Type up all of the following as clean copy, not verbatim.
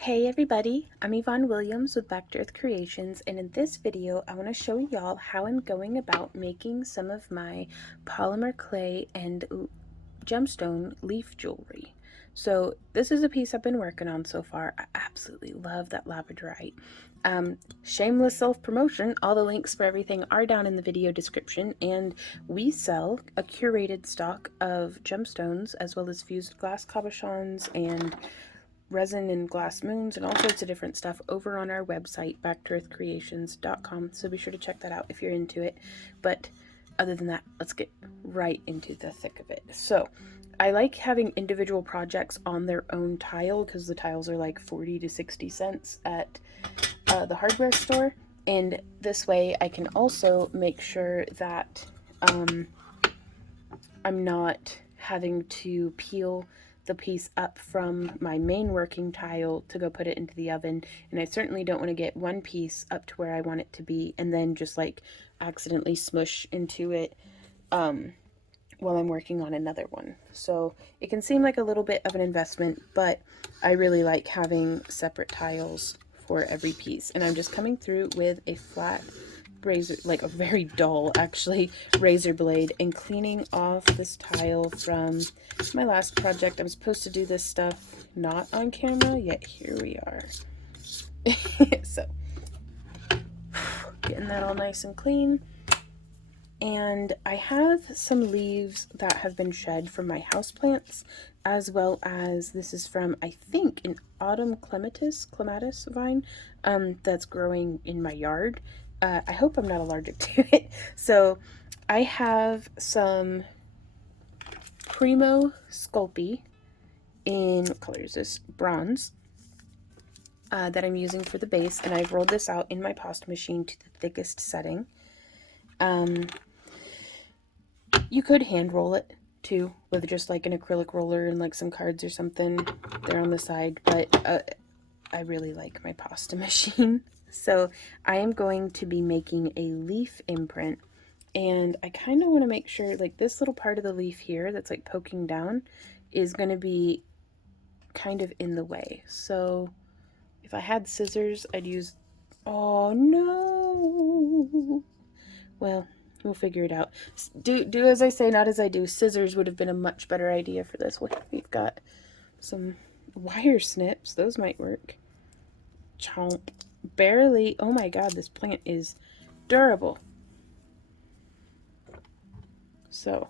Hey everybody, I'm Yvonne Williams with Back to Earth Creations, and in this video I want to show y'all how I'm going about making some of my polymer clay and gemstone leaf jewelry. So this is a piece I've been working on so far. I absolutely love that labradorite. Shameless self-promotion, all the links for everything are down in the video description, and we sell a curated stock of gemstones as well as fused glass cabochons and resin and glass moons and all sorts of different stuff over on our website, backtoearthcreations.com. So be sure to check that out if you're into it. But other than that, let's get right into the thick of it. So I like having individual projects on their own tile because the tiles are like 40 to 60 cents at the hardware store. And this way I can also make sure that I'm not having to peel the piece up from my main working tile to go put it into the oven, and I certainly don't want to get one piece up to where I want it to be and then just like accidentally smush into it while I'm working on another one. So it can seem like a little bit of an investment, but I really like having separate tiles for every piece. And I'm just coming through with a flat razor, like a very dull actually, razor blade, and cleaning off this tile from my last project. I'm supposed to do this stuff not on camera, yet here we are. So getting that all nice and clean. And I have some leaves that have been shed from my houseplants, as well as this is from, I think, an autumn clematis vine that's growing in my yard. I hope I'm not allergic to it. So I have some Primo Sculpey in, what color is this? Bronze. That I'm using for the base, and I've rolled this out in my pasta machine to the thickest setting. You could hand roll it too with just like an acrylic roller and like some cards or something there on the side, but I really like my pasta machine. So I am going to be making a leaf imprint, and I kind of want to make sure like this little part of the leaf here that's like poking down is going to be kind of in the way. So if I had scissors, I'd use, oh no, well, we'll figure it out. Do as I say, not as I do. Scissors would have been a much better idea for this one. We've got some wire snips. Those might work. Chomp. Barely. Oh my god, this plant is durable. So,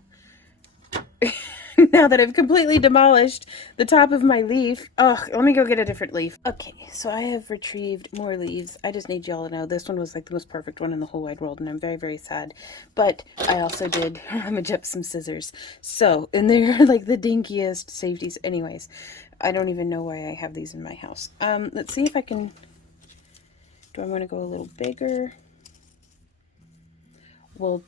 now that I've completely demolished the top of my leaf, let me go get a different leaf. Okay, so I have retrieved more leaves. I just need y'all to know this one was like the most perfect one in the whole wide world, and I'm very, very sad. But I also did rummage up some scissors. So, and they're like the dinkiest safeties. Anyways, I don't even know why I have these in my house. Let's see if I can, do I want to go a little bigger? Well,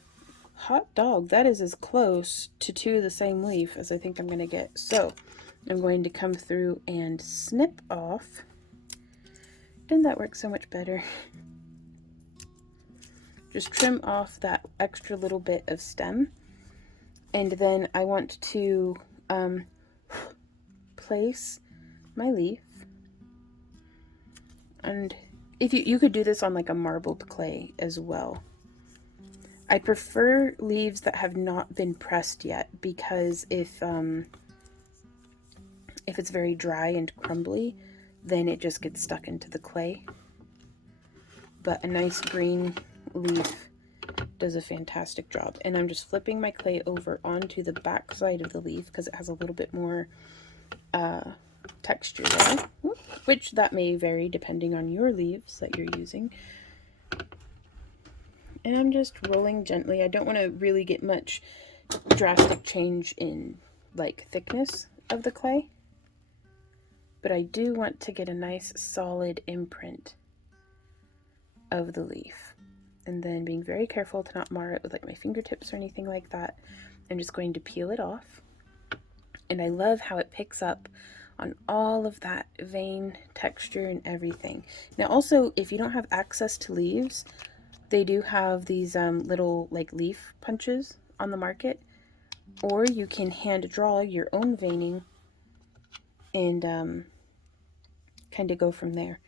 hot dog, that is as close to two of the same leaf as I think I'm going to get. So I'm going to come through and snip off. Didn't that work so much better? Just trim off that extra little bit of stem. And then I want to place my leaf. And if you could do this on like a marbled clay as well. I prefer leaves that have not been pressed yet, because if it's very dry and crumbly, then it just gets stuck into the clay. But a nice green leaf does a fantastic job. And I'm just flipping my clay over onto the back side of the leaf because it has a little bit more texture there, which that may vary depending on your leaves that you're using. And I'm just rolling gently. I don't want to really get much drastic change in like thickness of the clay, but I do want to get a nice solid imprint of the leaf. And then being very careful to not mar it with like my fingertips or anything like that, I'm just going to peel it off. And I love how it picks up on all of that vein texture and everything. Now also, if you don't have access to leaves, they do have these little like leaf punches on the market, or you can hand draw your own veining and kind of go from there.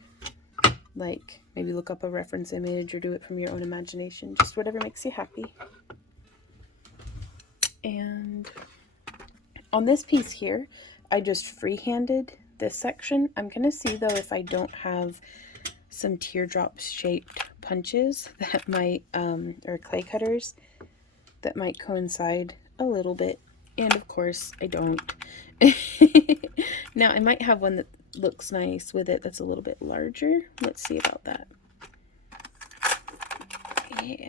Like maybe look up a reference image or do it from your own imagination, just whatever makes you happy. And on this piece here, I just freehanded this section. I'm gonna see though if I don't have some teardrop shaped punches that might, or clay cutters that might coincide a little bit. And of course I don't. Now I might have one that looks nice with it that's a little bit larger. Let's see about that. Yeah.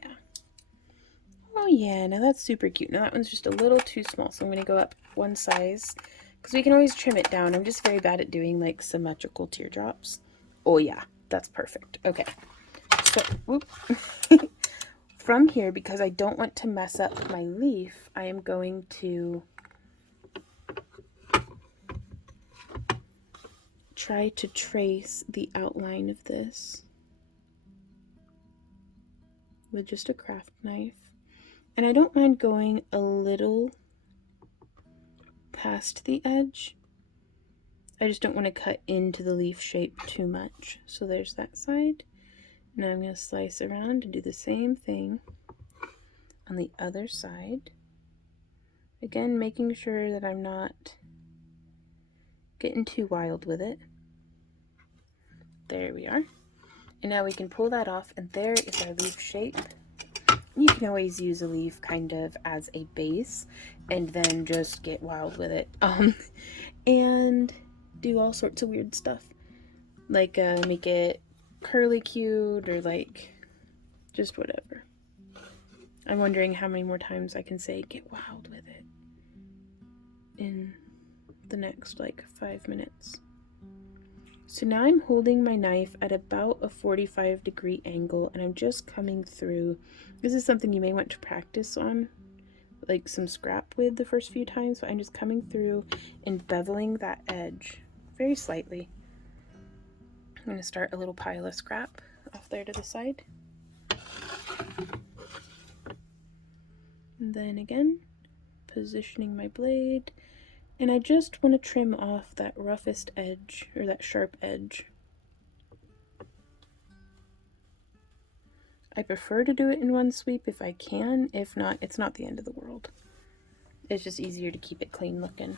Oh yeah, now that's super cute. Now that one's just a little too small, so I'm going to go up one size because we can always trim it down. I'm just very bad at doing like symmetrical teardrops. Oh yeah, that's perfect. Okay, so whoop. From here, because I don't want to mess up my leaf, I am going to try to trace the outline of this with just a craft knife. And I don't mind going a little past the edge. I just don't want to cut into the leaf shape too much. So there's that side. Now I'm going to slice around and do the same thing on the other side. Again, making sure that I'm not getting too wild with it. There we are. And now we can pull that off, and there is our leaf shape. You can always use a leaf kind of as a base and then just get wild with it. And do all sorts of weird stuff. Like make it curly cute or like just whatever. I'm wondering how many more times I can say get wild with it in the next like 5 minutes. So now I'm holding my knife at about a 45-degree angle and I'm just coming through. This is something you may want to practice on, like some scrap with the first few times, but I'm just coming through and beveling that edge very slightly. I'm going to start a little pile of scrap off there to the side. And then again, positioning my blade. And I just want to trim off that roughest edge, or that sharp edge. I prefer to do it in one sweep if I can. If not, it's not the end of the world. It's just easier to keep it clean looking.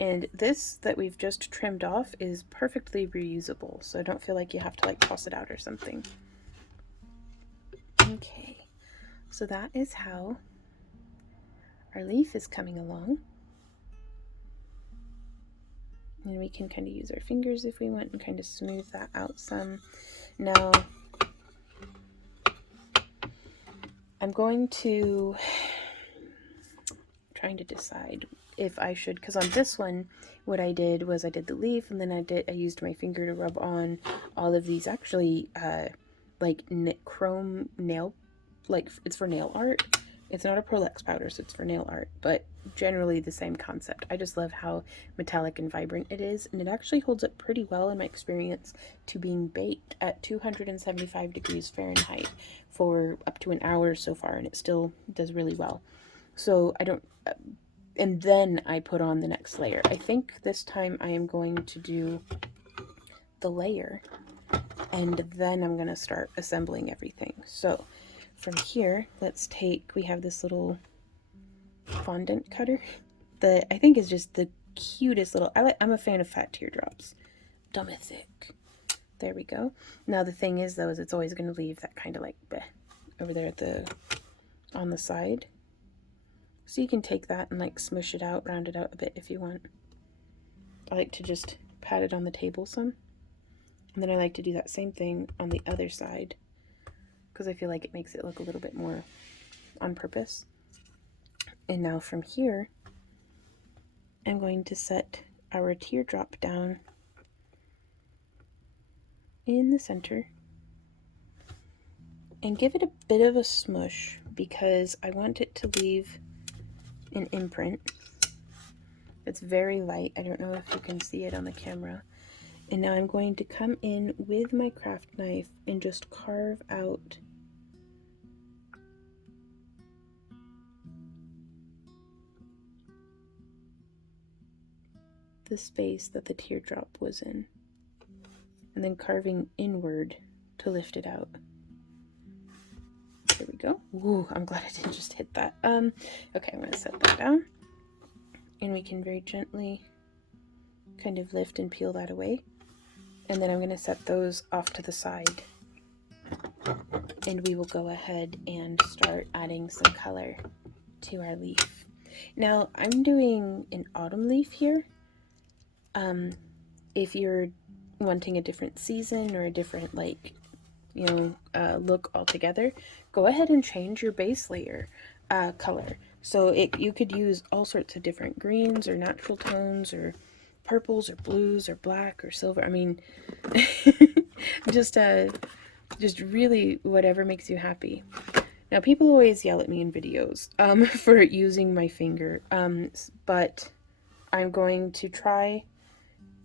And this that we've just trimmed off is perfectly reusable, so I don't feel like you have to like toss it out or something. Okay, so that is how our leaf is coming along. And we can kind of use our fingers if we want and kind of smooth that out some. Now, I'm going to, trying to decide if I should, because on this one, what I did was I did the leaf and then I used my finger to rub on all of these actually like chrome nail, like it's for nail art. It's not a Prolux powder, so it's for nail art, but generally the same concept. I just love how metallic and vibrant it is, and it actually holds up pretty well in my experience to being baked at 275 degrees Fahrenheit for up to an hour so far, and it still does really well. So I don't, and then I put on the next layer. I think this time I am going to do the layer, and then I'm going to start assembling everything. So from here, let's take, we have this little fondant cutter that I think is just the cutest little, I'm a fan of fat teardrops. Dumb and thick. There we go. Now the thing is though, is it's always going to leave that kind of like bleh over there at on the side. So you can take that and like smush it out, round it out a bit if you want. I like to just pat it on the table some. And then I like to do that same thing on the other side, because I feel like it makes it look a little bit more on purpose. And now from here, I'm going to set our teardrop down in the center and give it a bit of a smush because I want it to leave an imprint. It's very light. I don't know if you can see it on the camera. And now I'm going to come in with my craft knife and just carve out the space that the teardrop was in, and then carving inward to lift it out. There we go. Ooh, I'm glad I didn't just hit that. Okay, I'm gonna set that down, and we can very gently kind of lift and peel that away. And then I'm gonna set those off to the side, and we will go ahead and start adding some color to our leaf. Now I'm doing an autumn leaf here. If you're wanting a different season or a different, like, look altogether, go ahead and change your base layer color. So you could use all sorts of different greens or natural tones or purples or blues or black or silver. I mean, just really whatever makes you happy. Now, people always yell at me in videos for using my finger, but I'm going to try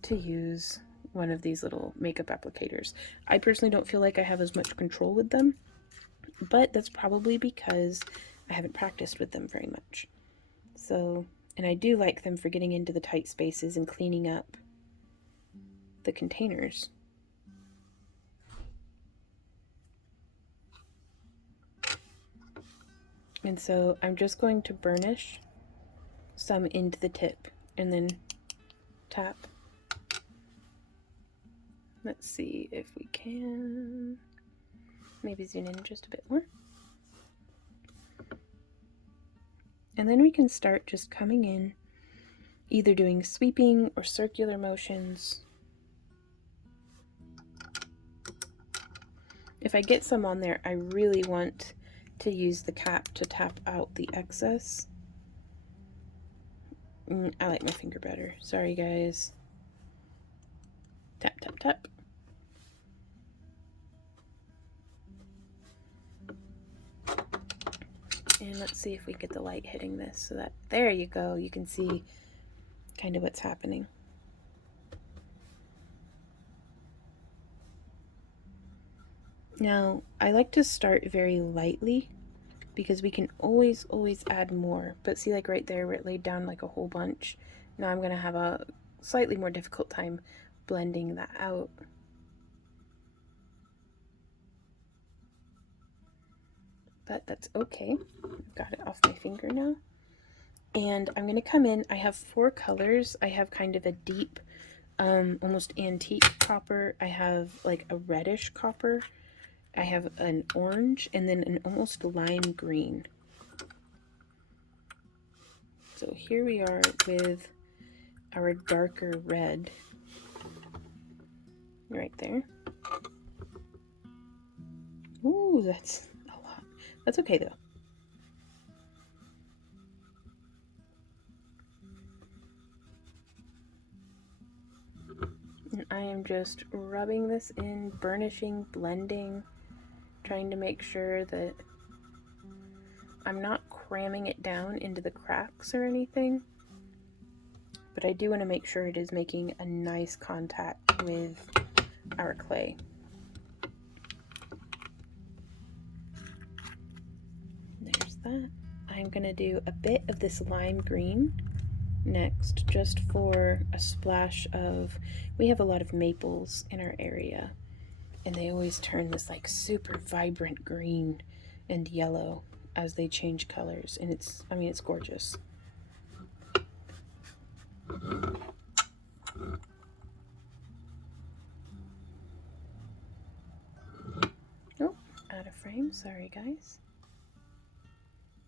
to use one of these little makeup applicators. I personally don't feel like I have as much control with them, but that's probably because I haven't practiced with them very much. So, and I do like them for getting into the tight spaces and cleaning up the containers. And so I'm just going to burnish some into the tip and then tap. Let's see if we can maybe zoom in just a bit more. And then we can start just coming in, either doing sweeping or circular motions. If I get some on there, I really want to use the cap to tap out the excess. I like my finger better. Sorry, guys. Tap, tap, tap. And let's see if we get the light hitting this so that, there you go, you can see kind of what's happening. Now, I like to start very lightly because we can always add more. But see, like right there where it laid down like a whole bunch, now I'm going to have a slightly more difficult time blending that out. But that's okay. I've got it off my finger now. And I'm going to come in, I have 4 colors. I have kind of a deep, almost antique copper. I have like a reddish copper. I have an orange, and then an almost lime green. So here we are with our darker red right there. Ooh, that's a lot. That's okay though. And I am just rubbing this in, burnishing, blending, trying to make sure that I'm not cramming it down into the cracks or anything, but I do want to make sure it is making a nice contact with our clay. There's that. I'm going to do a bit of this lime green next, just for a splash of, we have a lot of maples in our area, and they always turn this like super vibrant green and yellow as they change colors, and it's gorgeous. Oh, out of frame, sorry guys.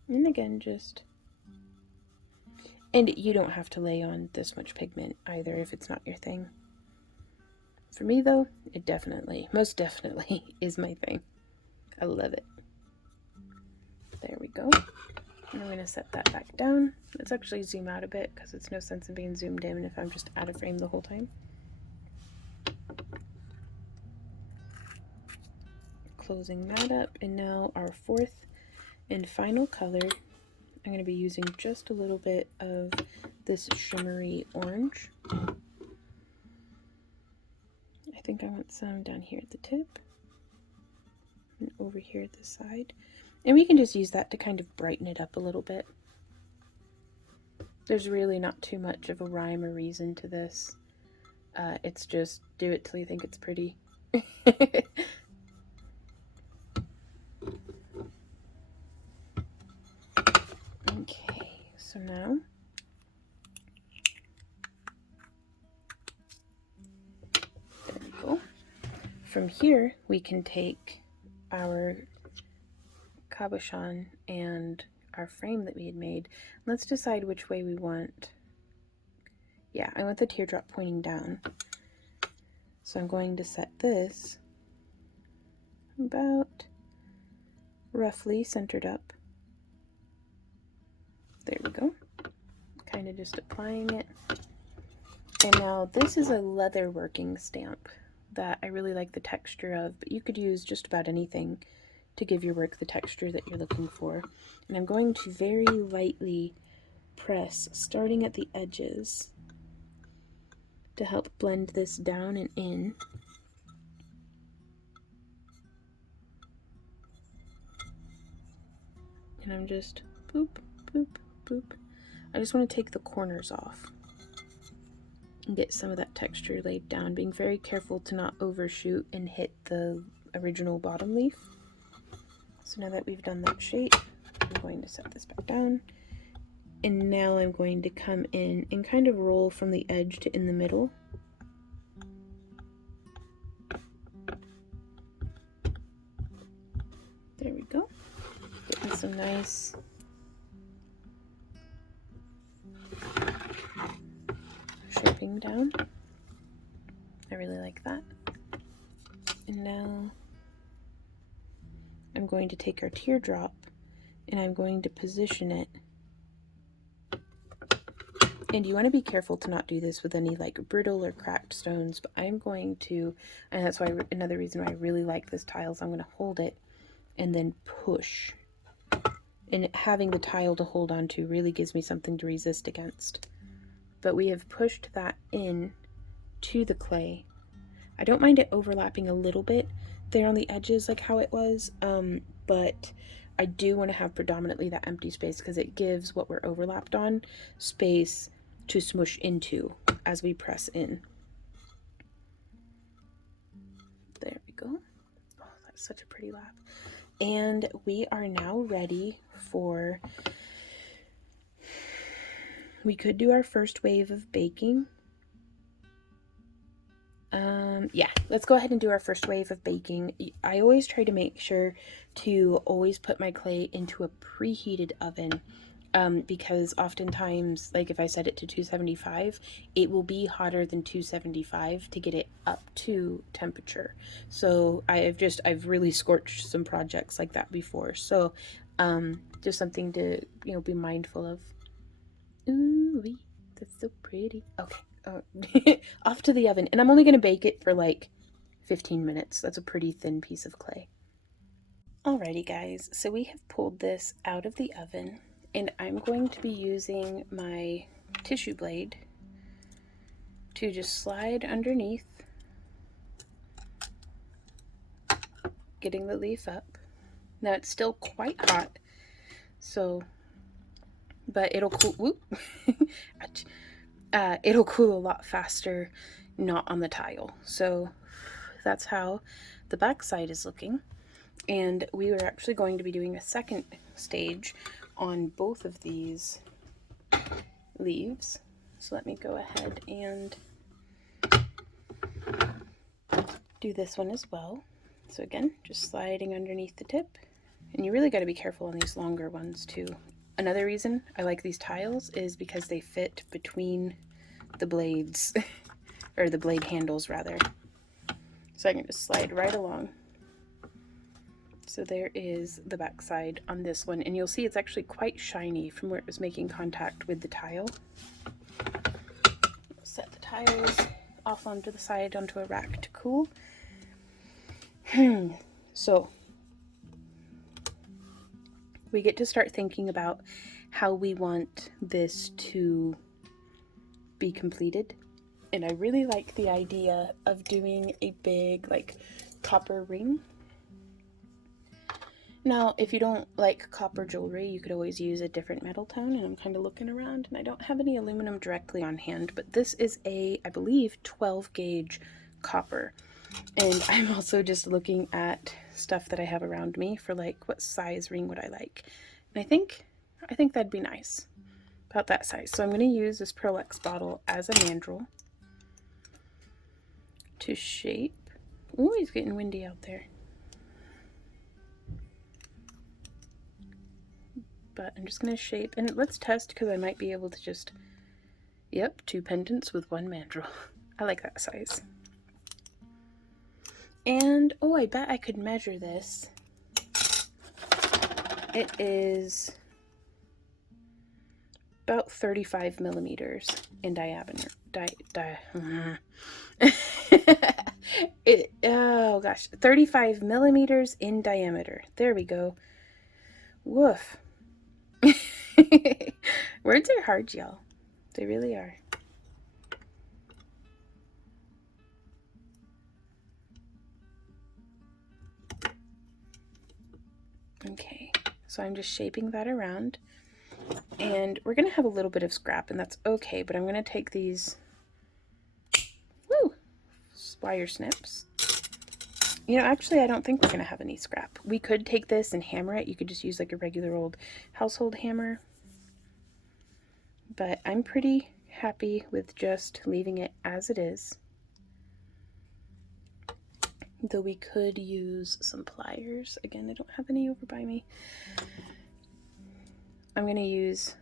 And again, and you don't have to lay on this much pigment either if it's not your thing. For me though, it definitely, most definitely is my thing. I love it. There we go. And I'm going to set that back down. Let's actually zoom out a bit because it's no sense in being zoomed in if I'm just out of frame the whole time. Closing that up, and now our 4th and final color, I'm going to be using just a little bit of this shimmery orange. I think I want some down here at the tip and over here at the side. And we can just use that to kind of brighten it up a little bit. There's really not too much of a rhyme or reason to this. It's just do it till you think it's pretty. Okay, so now there we go. From here, we can take our cabochon and our frame that we had made. Let's decide which way we want. Yeah, I want the teardrop pointing down. So I'm going to set this about roughly centered up. There we go. Kind of just applying it. And now this is a leather working stamp that I really like the texture of, but you could use just about anything to give your work the texture that you're looking for. And I'm going to very lightly press, starting at the edges, to help blend this down and in. And I'm just boop, boop, boop. I just want to take the corners off and get some of that texture laid down, being very careful to not overshoot and hit the original bottom leaf. So now that we've done that shape, I'm going to set this back down. And now I'm going to come in and kind of roll from the edge to in the middle. There we go. Getting some nice shaping down. I really like that. And now I'm going to take our teardrop and I'm going to position it. And you want to be careful to not do this with any like brittle or cracked stones, but I'm going to, and that's why another reason why I really like this tile is I'm going to hold it and then push. And having the tile to hold on to really gives me something to resist against. But we have pushed that in to the clay. I don't mind it overlapping a little bit there on the edges like how it was, but I do want to have predominantly that empty space because it gives what we're overlapped on space to smush into as we press in. There we go. Oh, that's such a pretty lap. And we are now ready for, we could do our first wave of baking. Yeah, let's go ahead and do our first wave of baking. I always try to make sure to always put my clay into a preheated oven, because oftentimes, like if I set it to 275, it will be hotter than 275 to get it up to temperature. So I've really scorched some projects like that before. So just something to, be mindful of. Ooh, that's so pretty. Okay. Off to the oven, and I'm only going to bake it for like 15 minutes. That's a pretty thin piece of clay. Alrighty guys, so we have pulled this out of the oven, and I'm going to be using my tissue blade to just slide underneath, getting the leaf up. Now it's still quite hot, so, but it'll cool, whoop, it'll cool a lot faster not on the tile. So that's how the back side is looking. And we are actually going to be doing a second stage on both of these leaves. So let me go ahead and do this one as well. So again, just sliding underneath the tip. And you really got to be careful on these longer ones too. Another reason I like these tiles is because they fit between the blades, or the blade handles rather. So I can just slide right along. So there is the back side on this one, and you'll see it's actually quite shiny from where it was making contact with the tile. Set the tiles off onto the side onto a rack to cool. So we get to start thinking about how we want this to be completed. And I really like the idea of doing a big like copper ring. Now, if you don't like copper jewelry, you could always use a different metal tone, and I'm kind of looking around, and I don't have any aluminum directly on hand, but this is a, I believe, 12 gauge copper. And I'm also just looking at stuff that I have around me for like what size ring would I like. And I think that'd be nice. About that size. So I'm going to use this Pearl X bottle as a mandrel to shape. Ooh, it's getting windy out there. But I'm just going to shape, and let's test because I might be able to just, yep, 2 pendants with 1 mandrel. I like that size. And, oh, I bet I could measure this. It is about 35 millimeters in diameter. Oh gosh, 35 millimeters in diameter. There we go. Woof. Words are hard, y'all. They really are. Okay, so I'm just shaping that around. And we're going to have a little bit of scrap, and that's okay, but I'm going to take these wire snips. You know, actually, I don't think we're going to have any scrap. We could take this and hammer it. You could just use like a regular old household hammer. But I'm pretty happy with just leaving it as it is. Though we could use some pliers. Again, I don't have any over by me. I'm going to use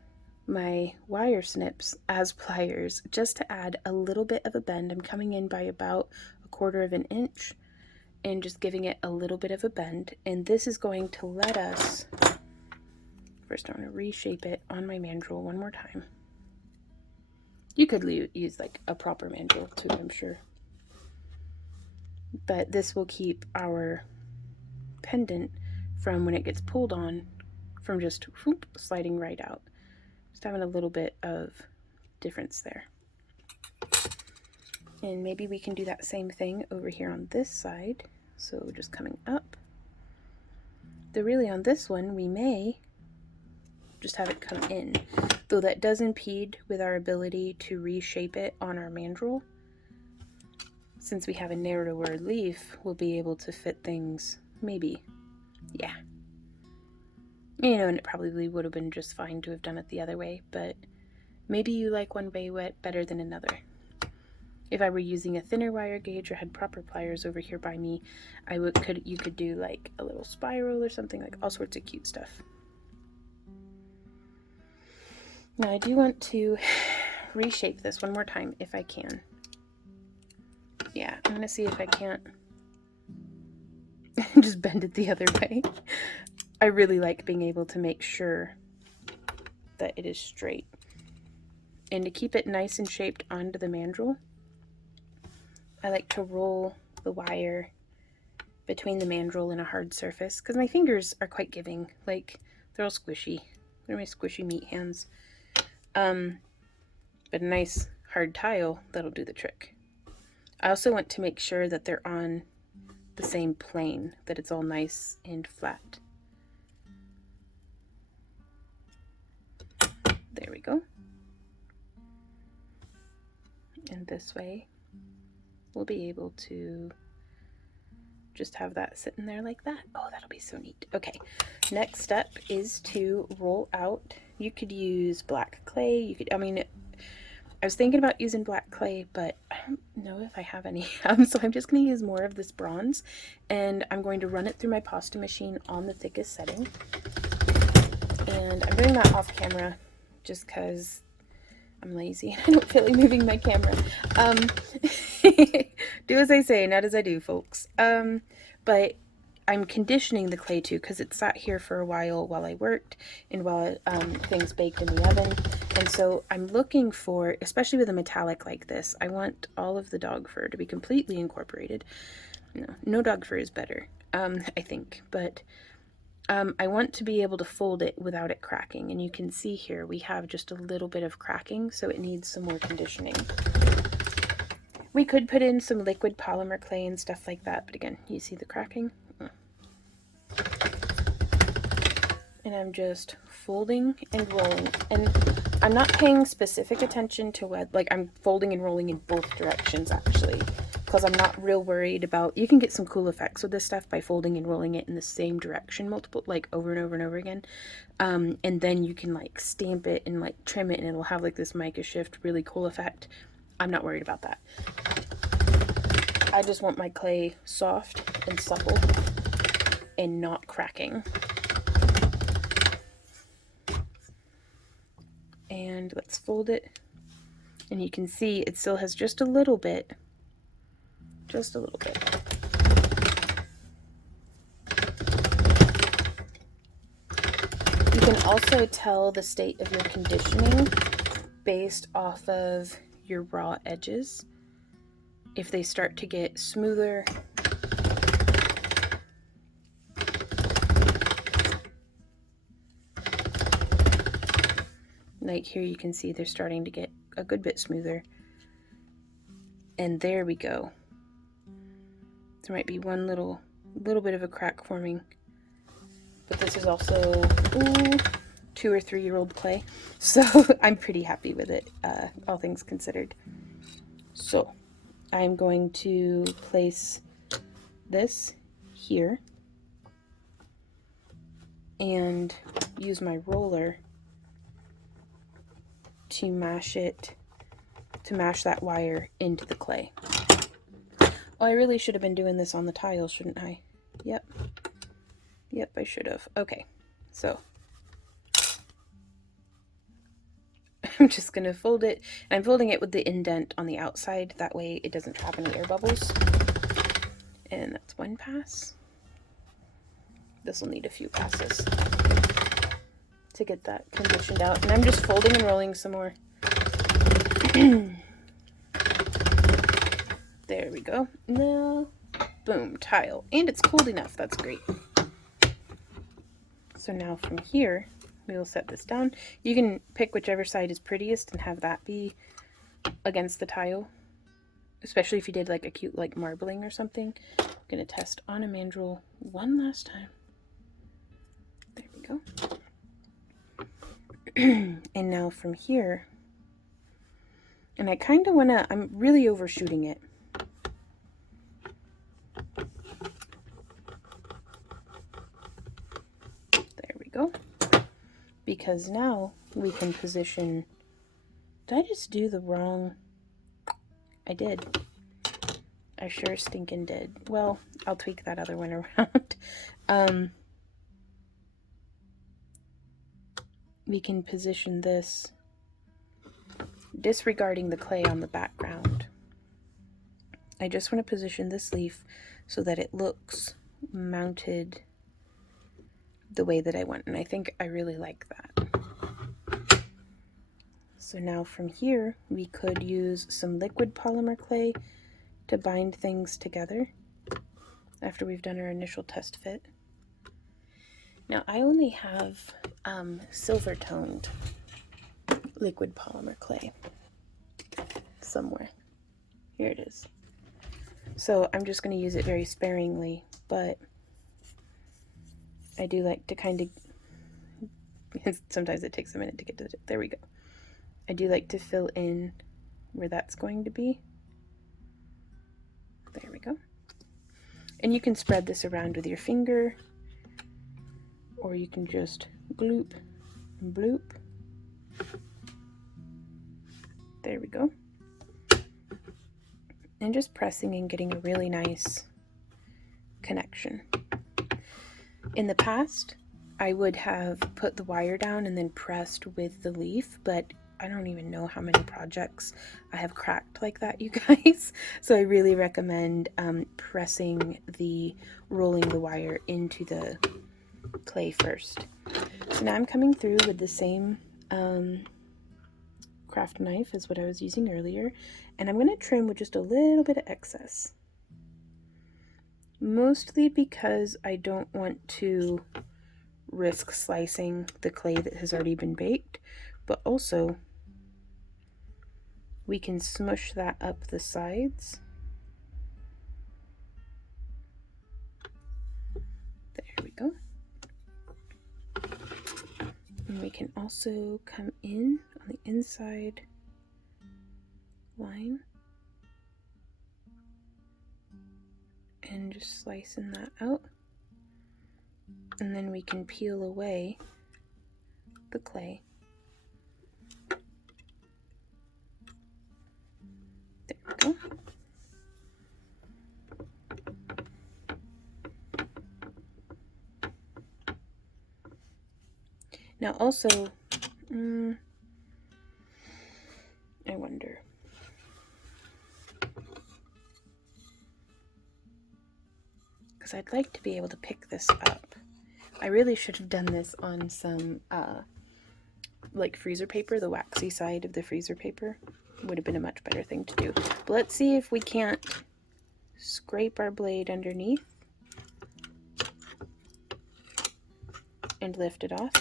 my wire snips as pliers just to add a little bit of a bend. I'm coming in by about 1/4 of an inch and just giving it a little bit of a bend. And this is going to let us, first I'm going to reshape it on my mandrel one more time. You could use like a proper mandrel too, I'm sure. But this will keep our pendant from, when it gets pulled on, from just whoop, sliding right out. Just having a little bit of difference there. And maybe we can do that same thing over here on this side. So just coming up. Though really on this one, we may just have it come in. Though that does impede with our ability to reshape it on our mandrel. Since we have a narrower leaf, we'll be able to fit things, maybe, yeah. You know, and it probably would have been just fine to have done it the other way, but maybe you like one way better than another. If I were using a thinner wire gauge or had proper pliers over here by me, you could do like a little spiral or something, like all sorts of cute stuff. Now I do want to reshape this one more time if I can. Yeah, I'm gonna see if I can't just bend it the other way. I really like being able to make sure that it is straight. And to keep it nice and shaped onto the mandrel, I like to roll the wire between the mandrel and a hard surface, because my fingers are quite giving. Like, they're all squishy. They're my squishy meat hands. But a nice hard tile, that'll do the trick. I also want to make sure that they're on the same plane, that it's all nice and flat. There we go. And this way, we'll be able to just have that sitting there like that. Oh, that'll be so neat. Okay, next step is to roll out. You could use black clay. You could, I mean, I was thinking about using black clay, but I don't know if I have any. So I'm just going to use more of this bronze, and I'm going to run it through my pasta machine on the thickest setting. And I'm doing that off camera just because I'm lazy and I don't feel like moving my camera. Do as I say, not as I do, folks. But I'm conditioning the clay too, because it sat here for a while I worked and while things baked in the oven. And so I'm looking for, especially with a metallic like this, I want all of the dog fur to be completely incorporated. No dog fur is better, I think, but I want to be able to fold it without it cracking. And you can see here we have just a little bit of cracking, so it needs some more conditioning. We could put in some liquid polymer clay and stuff like that, but again, you see the cracking? and I'm just folding and rolling, and I'm not paying specific attention to what, like, I'm folding and rolling in both directions actually, because I'm not real worried about, you can get some cool effects with this stuff by folding and rolling it in the same direction multiple, like over and over and over again, and then you can like stamp it and like trim it and it'll have like this mica shift really cool effect. I'm not worried about that. I just want my clay soft and supple and not cracking. And let's fold it, and you can see it still has just a little bit. You can also tell the state of your conditioning based off of your raw edges. If they start to get smoother, like here you can see they're starting to get a good bit smoother. And there we go. There might be one little bit of a crack forming, but this is also 2 or 3 year old clay, so I'm pretty happy with it, all things considered. So I'm going to place this here and use my roller to mash that wire into the clay. Oh, I really should have been doing this on the tile, shouldn't I? Yep, I should have. Okay, so I'm just gonna fold it, and I'm folding it with the indent on the outside, that way it doesn't trap any air bubbles. And that's one pass. This will need a few passes to get that conditioned out, and I'm just folding and rolling some more. There we go. Now, boom, tile. And it's cold enough, that's great. So now from here, we will set this down. You can pick whichever side is prettiest and have that be against the tile, especially if you did like a cute like marbling or something. I'm gonna test on a mandrel one last time. There we go. And now from here, and I kind of wanna, I'm really overshooting it. There we go. Because now we can position, did I just do the wrong, I did. I sure stinking did. Well, I'll tweak that other one around. We can position this disregarding the clay on the background. I just want to position this leaf so that it looks mounted the way that I want, and I think I really like that. So now from here we could use some liquid polymer clay to bind things together after we've done our initial test fit. Now I only have silver toned liquid polymer clay somewhere. Here it is. So I'm just going to use it very sparingly, but I do like to kind of, sometimes it takes a minute to get to the, there we go. I do like to fill in where that's going to be. There we go. And you can spread this around with your finger, or you can just gloop and bloop. There we go. And just pressing and getting a really nice connection. In the past, I would have put the wire down and then pressed with the leaf, but I don't even know how many projects I have cracked like that, you guys. So I really recommend pressing rolling the wire into the clay first. So now I'm coming through with the same craft knife as what I was using earlier, and I'm going to trim with just a little bit of excess. Mostly because I don't want to risk slicing the clay that has already been baked, but also we can smush that up the sides. There we go. can also come in on the inside line and just slicing that out. And then we can peel away the clay. There we go. Now also, I wonder. Because I'd like to be able to pick this up. I really should have done this on some like freezer paper, the waxy side of the freezer paper. Would have been a much better thing to do. But let's see if we can't scrape our blade underneath and lift it off.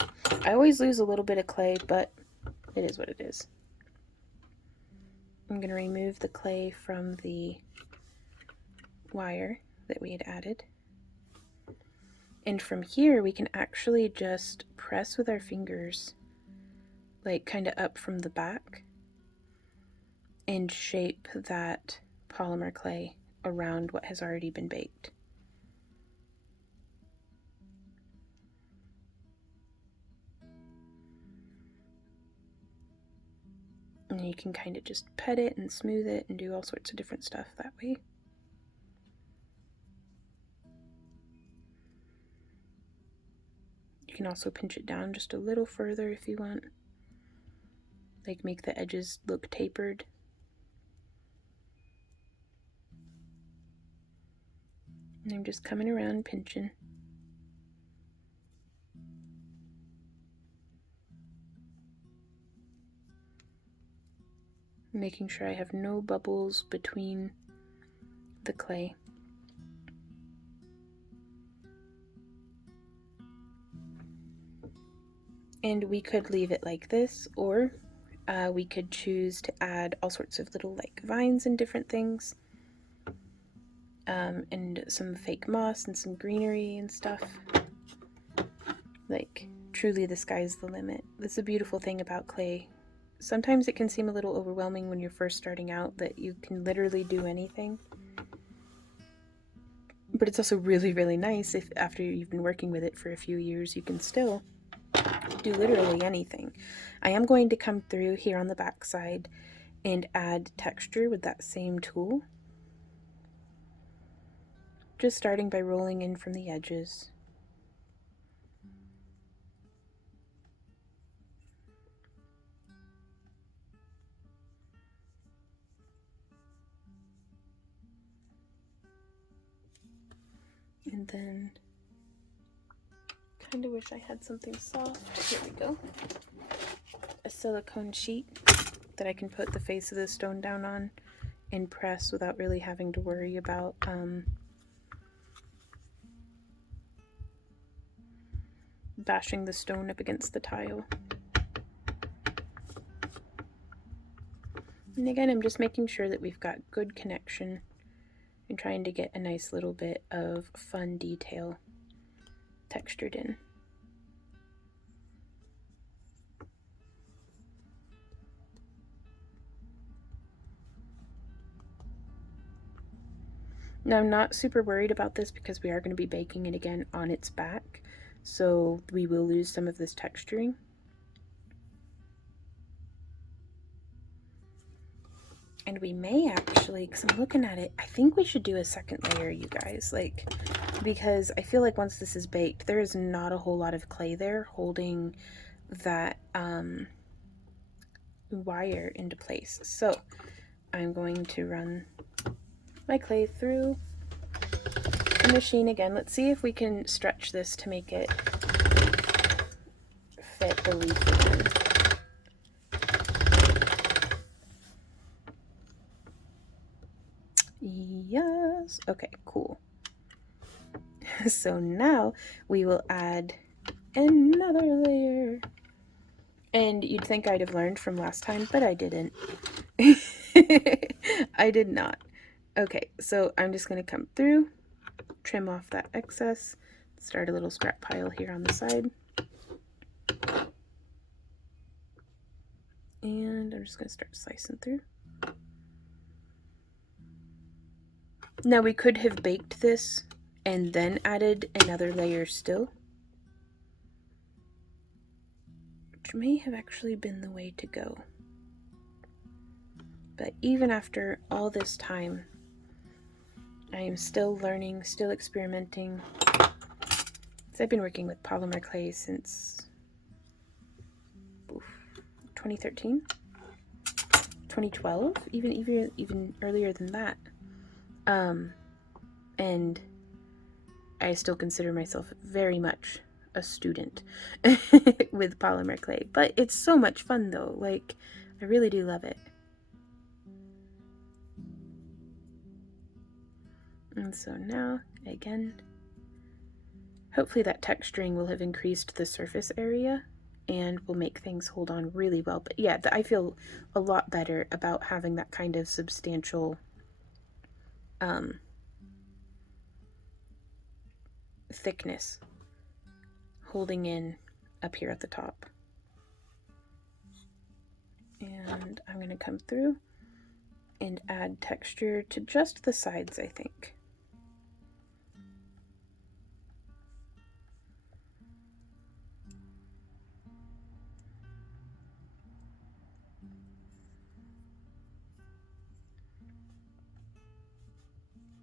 I always lose a little bit of clay, but it is what it is. I'm going to remove the clay from the wire that we had added. And from here we can actually just press with our fingers, like kind of up from the back, and shape that polymer clay around what has already been baked. And you can kind of just pet it and smooth it and do all sorts of different stuff that way. You can also pinch it down just a little further if you want, like make the edges look tapered. And I'm just coming around pinching. Making sure I have no bubbles between the clay. And we could leave it like this, or we could choose to add all sorts of little like vines and different things. And some fake moss and some greenery and stuff. Like, truly the sky's the limit. That's the beautiful thing about clay. Sometimes it can seem a little overwhelming when you're first starting out that you can literally do anything. But it's also really, really nice if after you've been working with it for a few years, you can still do literally anything. I am going to come through here on the back side and add texture with that same tool. Just starting by rolling in from the edges. And then, kind of wish I had something soft. Here we go. A silicone sheet that I can put the face of the stone down on and press without really having to worry about bashing the stone up against the tile. And again, I'm just making sure that we've got good connection and trying to get a nice little bit of fun detail textured in. Now, I'm not super worried about this because we are going to be baking it again on its back, so we will lose some of this texturing. And we may actually, because I'm looking at it, I think we should do a second layer, you guys, like, because I feel like once this is baked, there is not a whole lot of clay there holding that wire into place. So I'm going to run my clay through the machine again. Let's see if we can stretch this to make it fit the leaf again. Yes. Okay, cool. So now we will add another layer. And you'd think I'd have learned from last time, but I didn't. I did not. Okay, so I'm just going to come through, trim off that excess, start a little scrap pile here on the side. And I'm just going to start slicing through. Now we could have baked this and then added another layer still, which may have actually been the way to go. But even after all this time, I am still learning, still experimenting. I've been working with polymer clay since 2013, 2012, even earlier than that. And I still consider myself very much a student with polymer clay. But it's so much fun though. Like, I really do love it. And so now, again, hopefully that texturing will have increased the surface area and will make things hold on really well. But yeah, I feel a lot better about having that kind of substantial thickness holding in up here at the top. And I'm going to come through and add texture to just the sides, I think.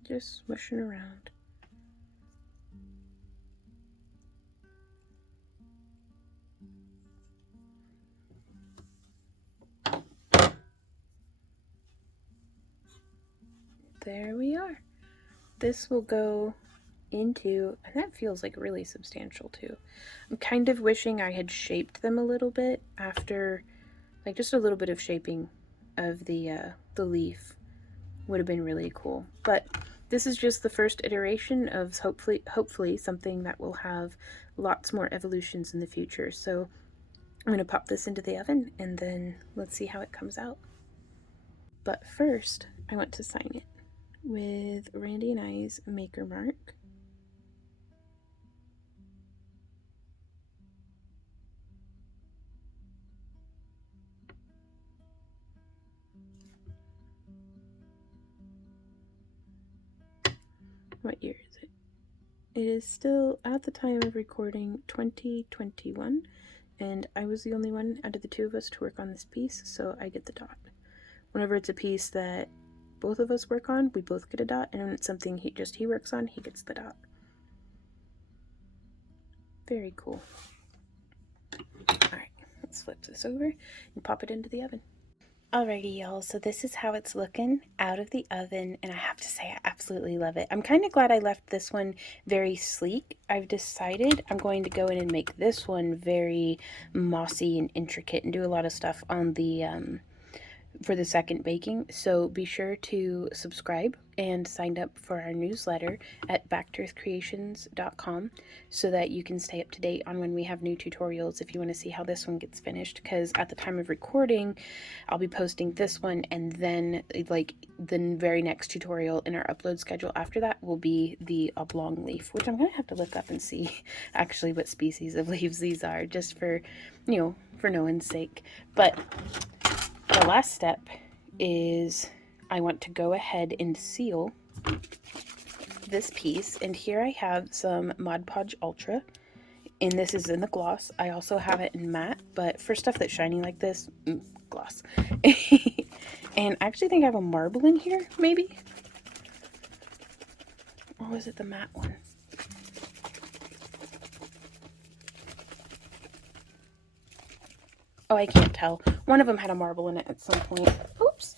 Just swishing around. There we are. This will go into, and that feels like really substantial too. I'm kind of wishing I had shaped them a little bit after, like just a little bit of shaping of the leaf would have been really cool. But this is just the first iteration of hopefully something that will have lots more evolutions in the future. So I'm going to pop this into the oven and then let's see how it comes out. But first, I want to sign it with Randy and I's maker mark. What year is it? It is still, at the time of recording, 2021, and I was the only one out of the two of us to work on this piece, so I get the dot. Whenever it's a piece that both of us work on, we both get a dot, and when it's something he works on, he gets the dot. Very cool. Alright, let's flip this over and pop it into the oven. Alrighty, y'all, so this is how it's looking out of the oven, and I have to say I absolutely love it. I'm kind of glad I left this one very sleek. I've decided I'm going to go in and make this one very mossy and intricate and do a lot of stuff on the for the second baking. So be sure to subscribe and sign up for our newsletter at backtoearthcreations.com so that you can stay up to date on when we have new tutorials if you want to see how this one gets finished, because at the time of recording I'll be posting this one, and then like the very next tutorial in our upload schedule after that will be the oblong leaf, which I'm gonna have to look up and see actually what species of leaves these are, just for, you know, for no one's sake. But the last step is I want to go ahead and seal this piece, and here I have some Mod Podge Ultra, and this is in the gloss. I also have it in matte, but for stuff that's shiny like this, gloss. And I actually think I have a marble in here, maybe? Or was it the matte one? Oh, I can't tell. One of them had a marble in it at some point. Oops.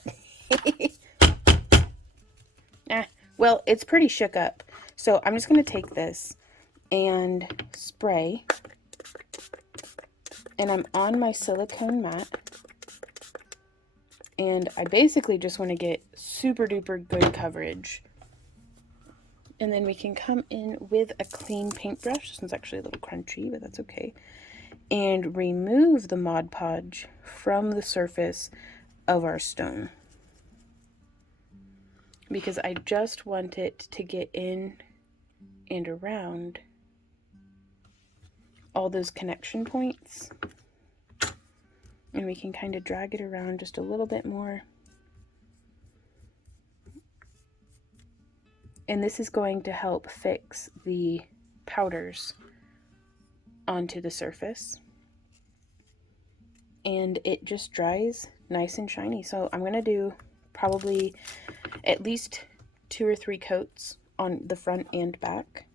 Well, it's pretty shook up. So I'm just going to take this and spray. And I'm on my silicone mat. And I basically just want to get super duper good coverage. And then we can come in with a clean paintbrush. This one's actually a little crunchy, but that's okay. And remove the Mod Podge from the surface of our stone, because I just want it to get in and around all those connection points. And we can kind of drag it around just a little bit more. And this is going to help fix the powders onto the surface. And it just dries nice and shiny. So I'm going to do probably at least 2 or 3 coats on the front and back.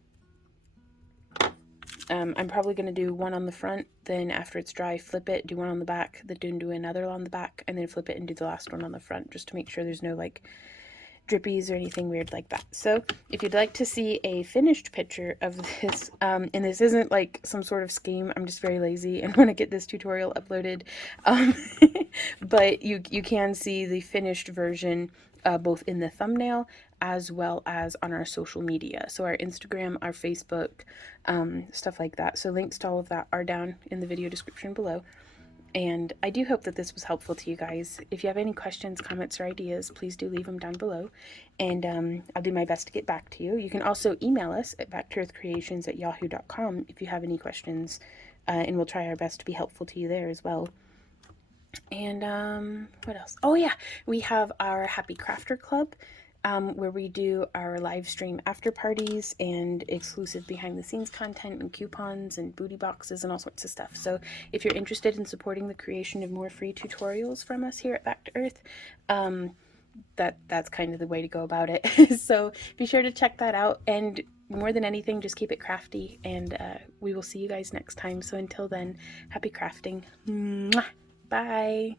I'm probably going to do one on the front, then after it's dry, flip it, do one on the back, then do another on the back, and then flip it and do the last one on the front, just to make sure there's no like drippies or anything weird like that. So if you'd like to see a finished picture of this, and this isn't like some sort of scheme, I'm just very lazy and want to get this tutorial uploaded, but you can see the finished version both in the thumbnail as well as on our social media. So our Instagram, our Facebook, stuff like that. So links to all of that are down in the video description below. And I do hope that this was helpful to you guys. If you have any questions, comments, or ideas, please do leave them down below. And I'll do my best to get back to you. You can also email us at backtoearthcreations@yahoo.com if you have any questions, and we'll try our best to be helpful to you there as well. And what else? Oh yeah, we have our Happy Crafter Club, where we do our live stream after parties and exclusive behind the scenes content and coupons and booty boxes and all sorts of stuff. So if you're interested in supporting the creation of more free tutorials from us here at Back to Earth, that's kind of the way to go about it. So be sure to check that out, and more than anything, just keep it crafty, and we will see you guys next time. So until then, happy crafting. Mwah! Bye.